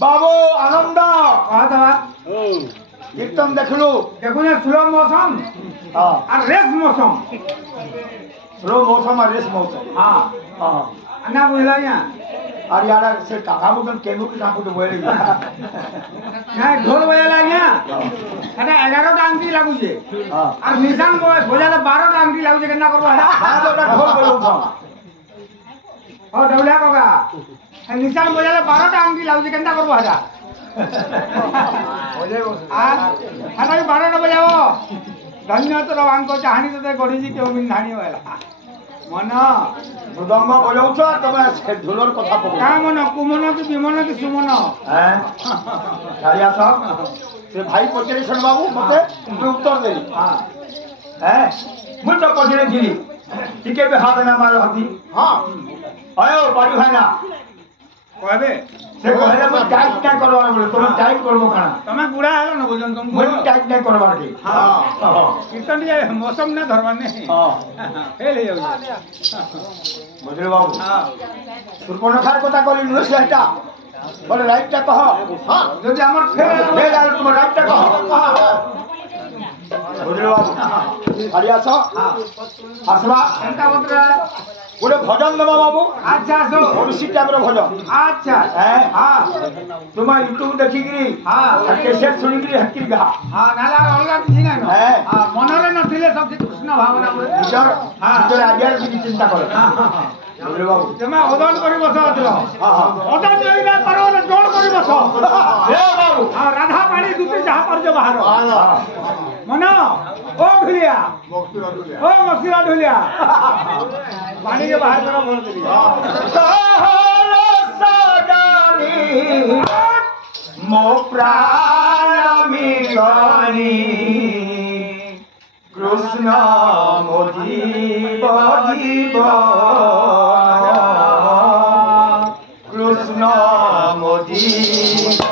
बाबू आनंद कहतवा कीर्तन देखलू देखुने स्लो मौसम और रेस मौसम स्लो मौसम और रेस मौसम हाँ हाँ ना बुझला यहाँ और यार से काका बुकन केनु की काकू तो बोले नहीं ढोल बजाला यहाँ अरे 11 टा अंकी लागू छे हां और निशान बजाले 12 टा अंकी लागू छे केना करबो हां तो ढोल बोलू ओ डबला काका निशान बजाले 12 टा अंकी लागू छे केना करबो हटा हटा 12 टा बजाओ धन्य तो रवांको चाहनी तो गड़ी जी केउ बिन धाणी होला मन मृदंग बजाऊ छ तमे से ढोलर कथा पकड़ का मन कुमन की विमन की सुमन हैं कालिया साहब से भाई पचरे सन बाबू मते मैं उत्तर देली हां हैं मुझ तो पचरे थी टिके पे हाथ ना मारो हाथी हां आयो बाड़ी भाई ना कहबे से कहले मैं टाइट क्या करवा बोले तुम टाइट करबो खाना तमे बुढ़ा हेलो न बोलन तुम मैं टाइट नहीं करवा के हां हां कीर्तन जे मौसम ना धरवाने हां फेल हो जाऊ बुझले बाबू हां सुरपनखार কথা কলি নুই সেটা বলে রাইটটা কহ हां যদি আমার ফেল আর তোমার রাইটটা কহ বুঝলে বাবু আরে আসো আসবা এন্টা বতরা গোটে ভজন দেবা বাবু আচ্ছা আসো ওড়িশি টাইপর ভজন আচ্ছা হ্যাঁ हां তোমার ইউটিউব দেখিকি हां কেসেট শুনিকি হাকি গা हां নালা অলগা কিছু নাই হ্যাঁ हां মনরে নথিলে সব কৃষ্ণ ভাবনা বলে নিজর নিজর আজ্ঞার কিছু চিন্তা করো বুঝলে বাবু তুমি ওদন করি বস আতলো হ্যাঁ হ্যাঁ ওদন যদি না পারো না ডোল করি বস এ বাবু हां রাধা পানি দুটি যাহা পারছ বাহার মন ও ঢুলিয়া ও মক্সিরা ঢুলিয়া পানি के बाहर करो बोल दे सहल सदानी मो प्राण मिलनी कृष्ण मोजीव कृष्ण मोजीव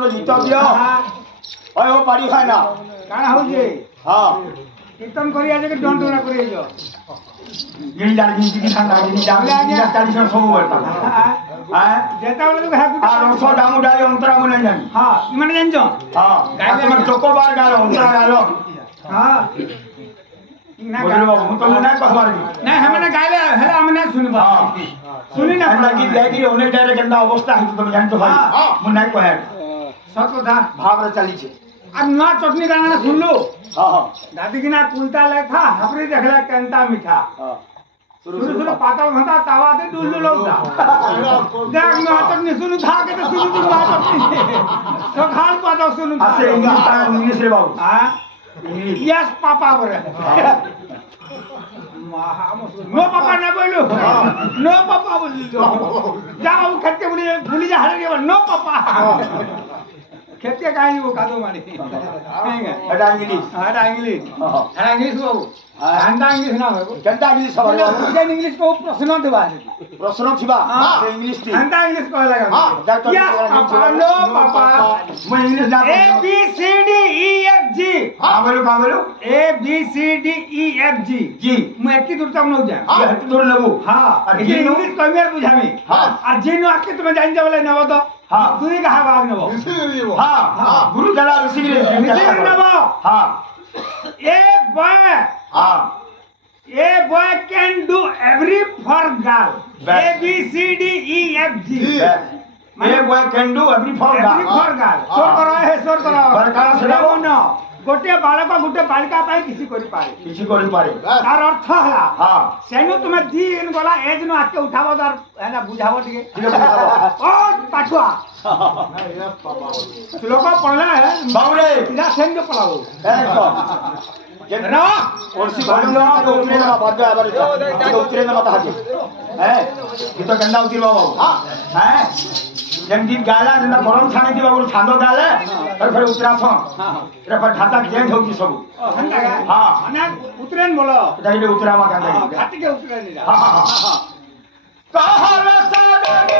नो जीता दियो ओए ओ पाड़ी खाए ना काना हो जे हां कीर्तन करी आज के डंड उड़ा करी जो गिन जा गिन की खाना गिन जा गिन 40 सब बोलता हां जेता बोले तो भाग आ रोसो दामु डाली अंतरा मुने जानी हां ई माने जानजो हां गाय में चोको बार गालो अंतरा गालो हां ना बोलो हम तो मुने कहवार दी ना हमने गायले हेले हमने सुनबा हां सुनी ना एंदा गीत गाय की ओने डायरे केंदा अवस्था है तुम जान तो भाई मुने कहे सत दा भाव रे चली छे आ नुआ चटनी गाना सुन लो हां हां दादी की ना कुलता ले था हपरी देखला केंता मीठा हां शुरू पाता घंटा तावा दे डुल्लू लोगदा देख नुआ चटनी सुनु था के तो सुनु नुआ चटनी तो खाल पाता सुनु था अच्छे इंग्लिश रे बाबू हां इंग्लिश यस पापा बोले नो पापा ना बोलो नो पापा बोलो जाओ खेते भूली जा हरे नो पापा खेते काई वो कादो मारी एटा इंग्लिश हां इंग्लिश हां इंग्लिश बाबू हां इंग्लिश ना हो केंता इंग्लिश खबर जे इंग्लिश को प्रश्न देबा प्रश्न थिबा से इंग्लिश थी हां इंग्लिश कह लगा हां जा तो नो पापा मैं इंग्लिश ना A B C D E F G हां बोलो A B C D E F G जी मैं एकी दूर तक न जा ये हट दूर लेबू हां ये इंग्लिश कमेर बुझामी हां और जेनो आके तुम जान जा बोले नबो तो हां तुई कहा भाग नबो हां गुरु जला ऋषि नबो हां ए बॉय हां A boy can do every for girl. A B C D E F G. A boy can do every for Every for girl. सोर करो है सोर करो. बरकार से देखो ना. गोटे बालक गोटे बालिका पाई किसी करि पारे. किसी करि पारे. तार अर्थ हला. हां. सेनु तुमे दिन गला एज न आके उठाबो तार एना बुझाबो टिके. ओ पाछुआ. श्लोक पढ़ला है. बाबूरे. इला सेन के पढ़ाओ. एकदम. ना ओरसी भजन को उतरे ना बाध्य आबार तो उतरे ना मत हाके हैं ये तो गंदा उतिर बाबू हां हैं जन गीत गाला जन गरम छाने थी बाबू छांदो गाले और फिर उतरा छ हां रे पर ढाता चेंज होगी सब हां माने उतरेन बोलो जाइले उतरा मा कांदा घाटी के उतरेन हां हां कहर सादनी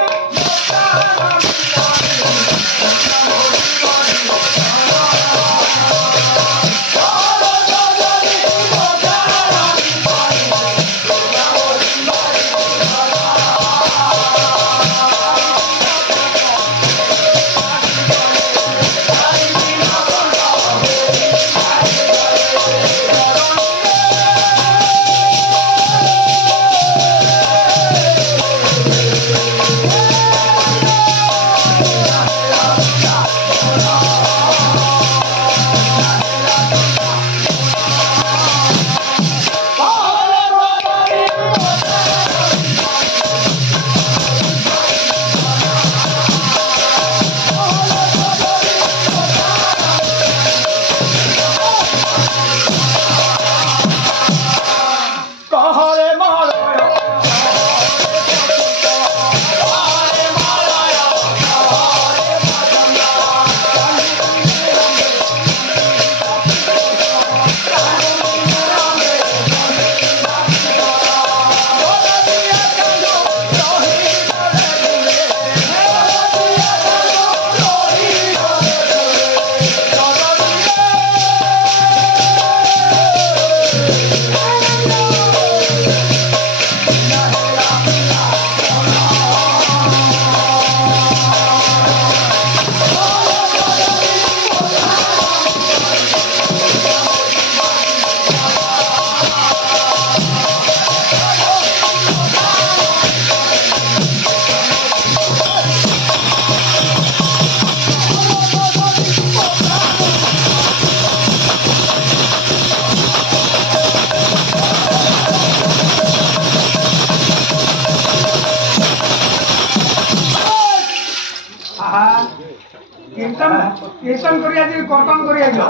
कीर्तन करिया जी कीर्तन करिया जो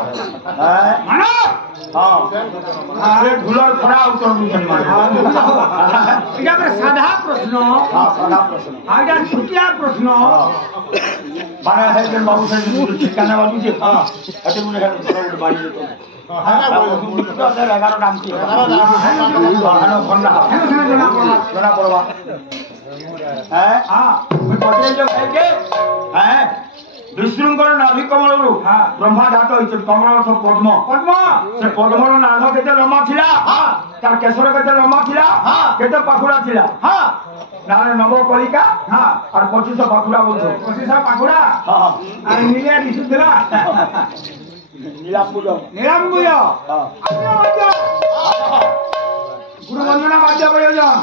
हैं मानो हां से ढुलर खड़ा उतर मुझे मानो इटा पर साधा प्रश्न हां साधा प्रश्न हां इटा छुटिया प्रश्न माने है जन बाबू से ठिकाना बाबू जी हां अटे मुने है थोड़ा बाड़ी देतो हां ना बोल तो 11 दाम की हां जना पड़वा हैं हां मैं पटेल जो है के हैं विष्णुଙ୍କର ନାଭି କମଳରୁ ବ୍ରହ୍ମା ଜାତ ହୋଇଛନ୍ତି। କମଳ ଅର୍ଥ ପଦ୍ମ। ପଦ୍ମ ସେ ପଦ୍ମର ନାଭ କେତେ ଲମ୍ବା ଥିଲା, ତାର କେଶର କେତେ ଲମ୍ବା ଥିଲା, କେତେ ପାଖୁଡା ଥିଲା। ନାରେ ନବ କଳିକା আর 25 পাখুড়া বলছো। 25 পাখুড়া আর নীলা দিশুଥିଲା নীলাম্বুজ। নীলাম্বুজ गुरु वंदना वाद्य प्रयोजन।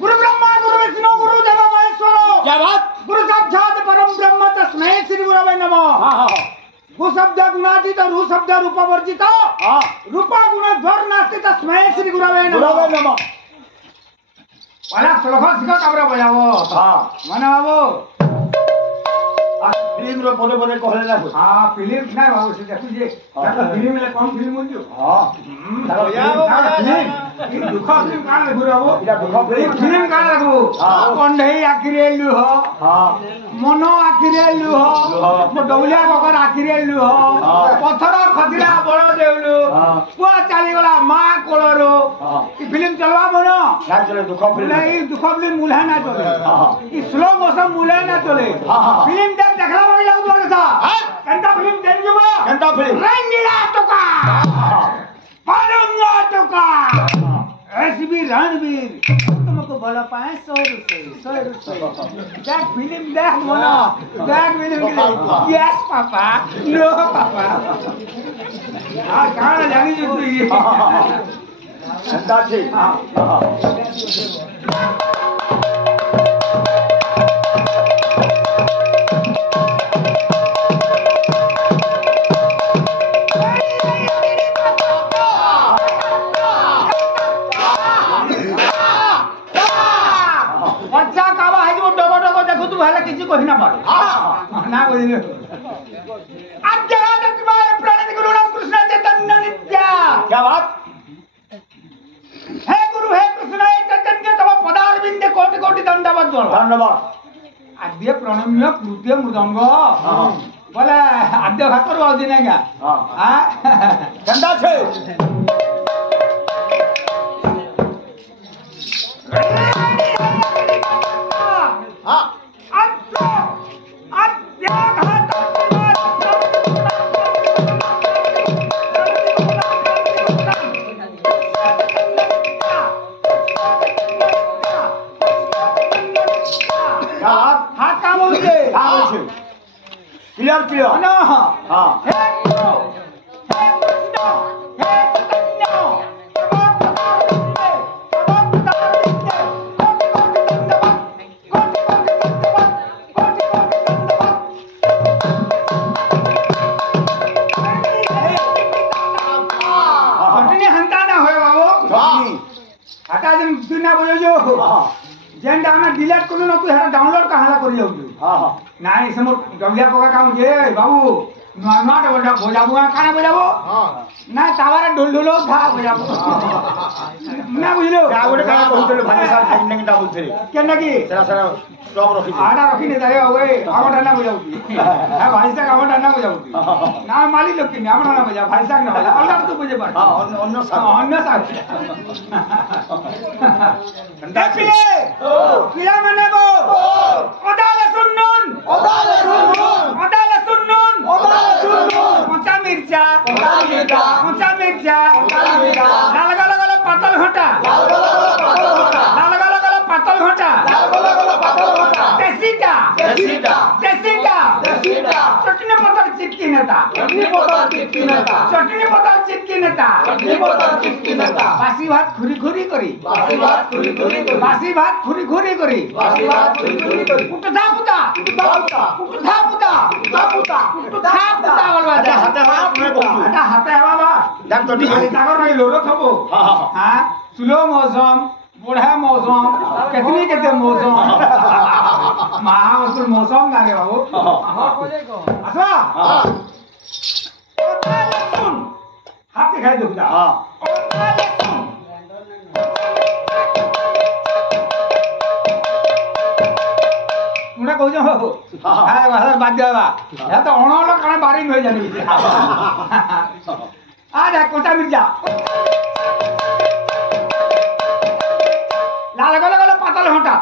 गुरु ब्रह्मा गुरु विष्णु गुरु देव महेश्वर। क्या बात? गुरु साक्षात परम ब्रह्म तस्मै श्री गुरवे नमः। गु शब्द गुणातीत रु शब्द रूपवर्जित रूप गुण ध्वर नास्ति तस्मै श्री गुरवे नमः। पहला श्लोक शिखा काबरा बजावो। माने बाबू फिल्म रो पदे पदे कहले ना। फिल्म ना बाबू से देखु जे फिल्म ले कौन फिल्म मुंजो। दुख फिल्म कान देखु बाबू। इला दुख फिल्म कान देखु कंढई आखिरे लुह मनो आखिरे लुह डौलिया बकर आखिरे लुह पत्थर खदिला बड़ देउलु पुआ चाली गला मा कोळरो ई फिल्म चलवा बनो ना चले। दुख फिल्म नहीं दुख फिल्म मुल्हा ना चले। ई स्लो मोशन मुल्हा ना चले। फिल्म देख देखला बगे जाऊ तो था कंटा फिल्म देख जबा कंटा फिल्म रंगीला टोका परंगा टोका एसबी रणवीर तुमको भला पाए 100 रुपए देख फिल्म देख मना देख फिल्म यस पापा नो पापा आ गाना जानी जुती अंता छी। किसी को ही ना पारो ना बोलिए। आज जगत तुम्हारे प्रणित गुरु राम कृष्ण चैतन्य नित्य। क्या बात? हे गुरु हे कृष्ण हे चैतन्य तव पदारविंदे कोटि कोटि दंडवत धन्यवाद। आद्य प्रणम्य कृत्य मृदंग बोले आद्य भाकर बाउदी नहीं क्या हां गंदा छे। क्लियर क्लियर ना हां हे गुरु हे कृष्ण हे चैतन्य कंटिन्यू हंता ना होय बाबू हटा जन दुनिया बोलो जो जेंडा हम डिलीट करू न तू हेरा डाउनलोड कहाला करी जाऊ। नाही समोर डबल्या पका काम जे बाबू नुआ डबल बोजाबू काना बोजाबो ना सावारा ढोल खा बोजाबो ना बुझलो का गोटे का कहउतले भाई साहब केने केटा बोलथले केना की सरा सरा स्टॉक रखी आडा रखी ने जाय ओए आवडा ना बोजाबू हा भाई साहब आवडा ना बोजाबू ना माली लोग की आवडा ना बोजा भाई साहब ना बोजा अलग तू बुझे पर हां अन्य साहब देखिए पिला मने गो ओदाले सुन्नुन मोचा मिर्चा लाल गला पातल घोटा देसीटा चटनी पतर चिटकी नेता बासी भात खुरी खुरी करी उठा पुता बोलवा हाथे हाथ में कहू हाथे बाबा जान तो ठीक तागर नहीं लोरो थबो हां स्लो मौसम बुढ़ा मौसम कितनी केते मौसम महावस्त्र मौसम गाने बाबू असवा सुन हाथ दिखाई दो बेटा हां मुना कहू जो हां बाहर बात देवा या तो अणोलो काने बारिंग हो जानी आ जा कोटा मिर्जा लाल गला पातल घंटा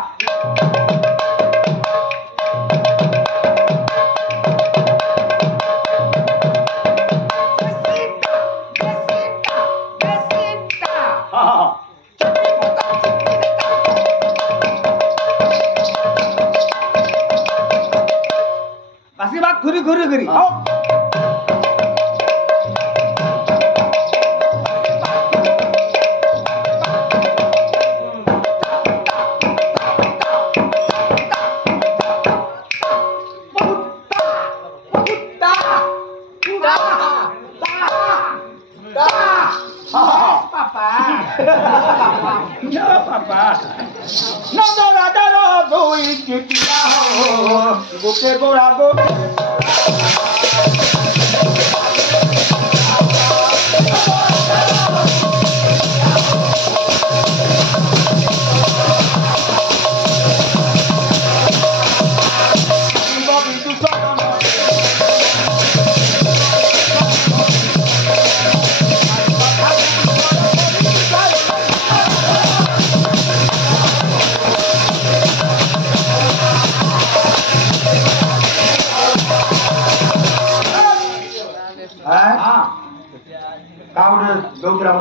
ବାବା ନନ୍ଦ ରାଜାର ଦୁଇ ପିଲା ଗୋଟେ ଗୋଳା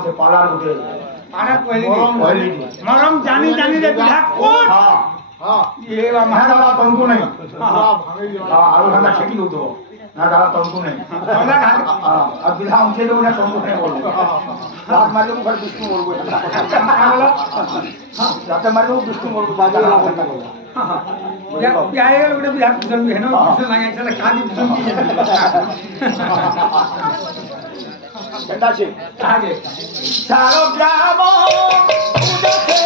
से पालार उठे पाड़ा पहले मरम जानी जानी रे बिहा कोट हां हां ये वा महाराजा तंतु नहीं हां आरो हंदा खेती हो तो ना दादा तंतु नहीं हंदा घाट अब बिहा उनके लोग ना तंतु नहीं बोल रात मारे को विष्णु बोल गो जाते मारे को विष्णु बोल गो बाजा या आए लोग बिहा कुछ है ना कुछ लगे चला खादी कुछ की चंदा से आगे चारो ग्राम उदके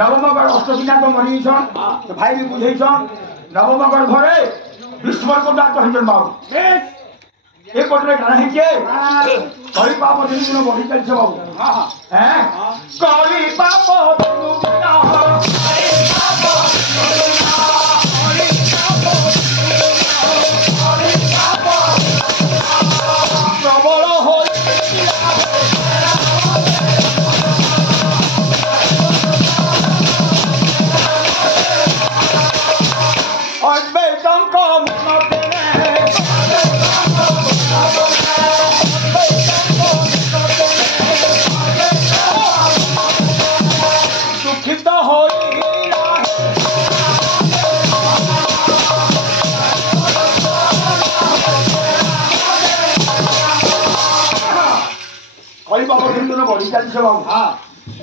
नवमगढ़ अष्टविनाथ मरीछन तो भाई भी बुझेछन नवमगढ़ घरे विश्वर को डाक हजन बाबू एक कोटरे गाना है के कली पाप दिन गुण बढी चल छ बाबू हैं कली पाप दिन गुण प्रबल होई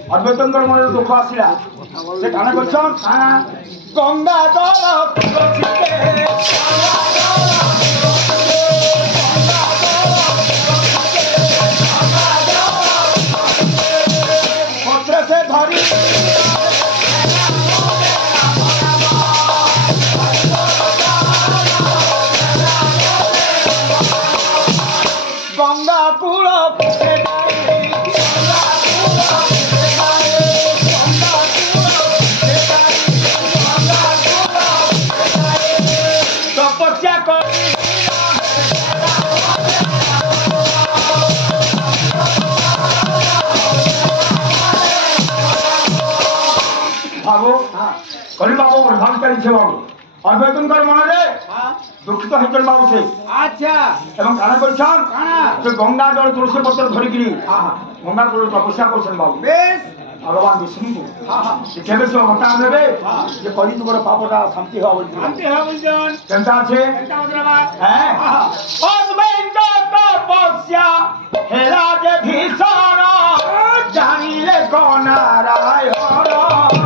अद्वैतंकर मन दुख आसला से गाना करछन गंगा जल पत्र से धरी गंगा कूल कली बाबू प्रधान चली बाबू अद्वैतंकर मन रे दुखित होचल बाबू से अच्छा एवं काना करछन से गंगा जल तुलसी पत्र धरि गिरी गंगा जल तपस्या करछन बाबू बेस भगवान विष्णु को से केबे से बता देबे जे कली जुगर पापटा शांति हो बोल जन जनता छे हैं अद्वैत तपस्या हेरा जे भीषण जानिले कोन नारायण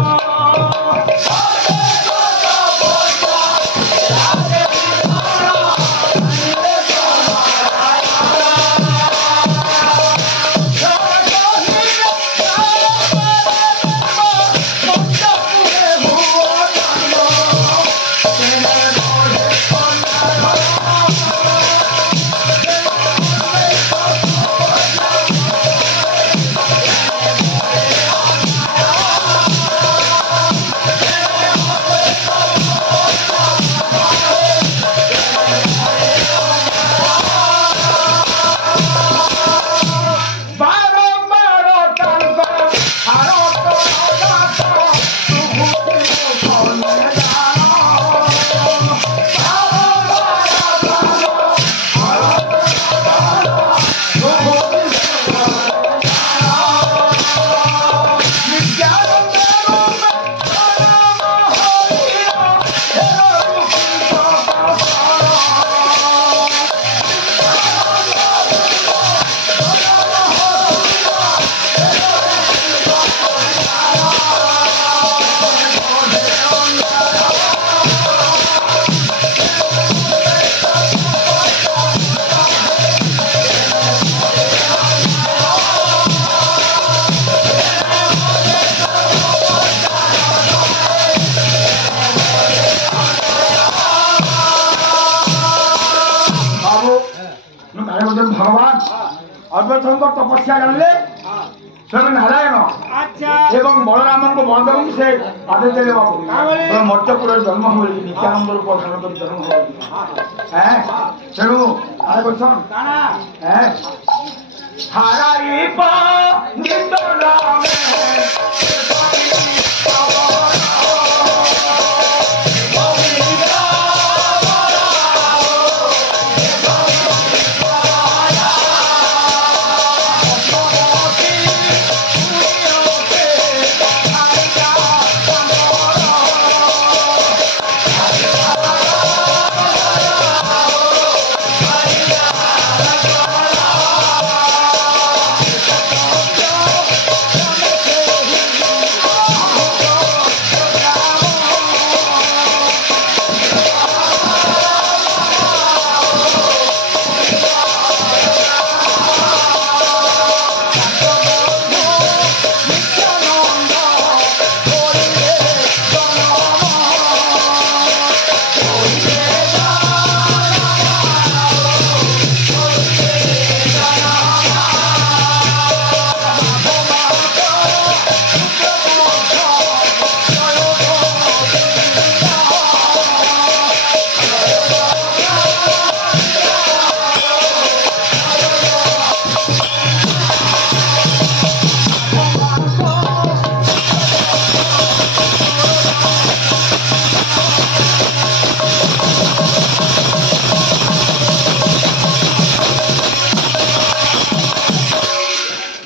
भगवान अद्वैतंकर तपस्या जानले स्वयं नारायण अच्छा एवं बलराम को बलदेव से आदेश देले बाबू मर्त्यपुर जन्म हुए नित्यानंद रूप धारण कर जन्म हुए हैं तेणु आरे बोलछन काना हैं हाराई पंडित राम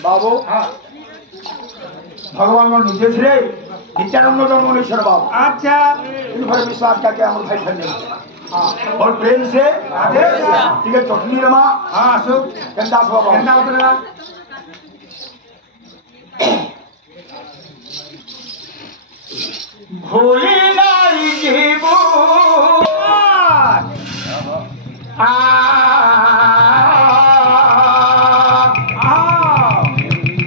बाबू भगवान को निजे थे नित्यानंद जन्म ईश्वर बाबू अच्छा इन पर विश्वास करके हम भाई धन्य और प्रेम से ठीक है चटनी रमा हाँ सुख केंदा बाबा केंदा बतला भूली नहीं जीवो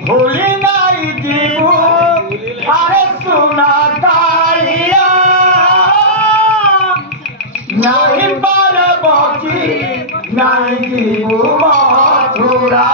भूली नहीं जीवो अरे सुना कालिया नहीं पर बची नहीं जीवो मथुरा